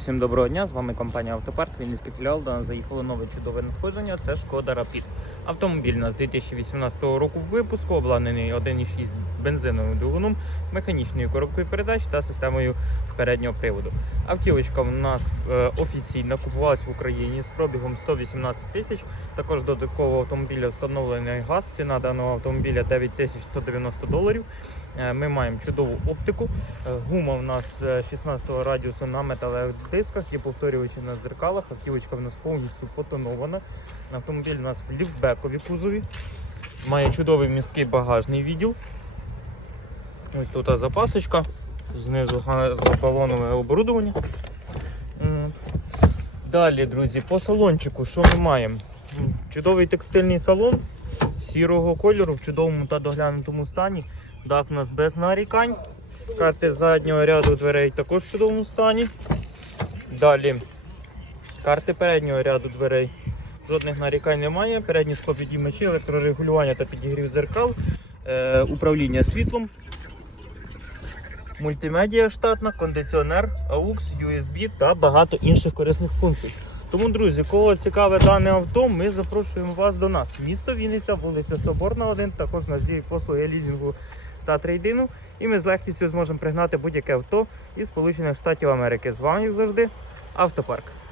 Всім доброго дня, з вами компанія Автопарк, Вінницький філіал. До нас заїхало нове чудове надходження. Це Шкода Rapid. Автомобіль у нас 2018 року випуску, обладнаний 1,6 бензиновим двигуном, механічною коробкою передач та системою переднього приводу. Автівочка у нас е, офіційно купувалась в Україні з пробігом 118 тисяч. Також додатково автомобіля встановлений газ. Ціна даного автомобіля 9190 доларів. Е, Ми маємо чудову оптику. Е, Гума у нас е, 16 радіусу на металевих дисках, є повторювачі на дзеркалах. Автівочка в нас повністю потонована. Автомобіль у нас в ліфтбекові кузові. Має чудовий місткий багажний відділ. Ось тут запасочка. Знизу газобалонове оборудовання. Далі, друзі, по салончику, що ми маємо? Чудовий текстильний салон сірого кольору в чудовому та доглянутому стані. Дах у нас без нарікань. Карти заднього ряду дверей також в чудовому стані. Далі карти переднього ряду дверей. Жодних нарікань немає. Передні склопідіймачі, електрорегулювання та підігрів дзеркал, е, управління світлом, мультимедіа штатна, кондиціонер, AUX, USB та багато інших корисних функцій. Тому, друзі, кого цікаве дане авто, ми запрошуємо вас до нас. Місто Вінниця, вулиця Соборна, 1, також на діють послуги лізінгу та трейдину. І ми з легкістю зможемо пригнати будь-яке авто із Сполучених Штатів Америки. З вами, як завжди, автопарк.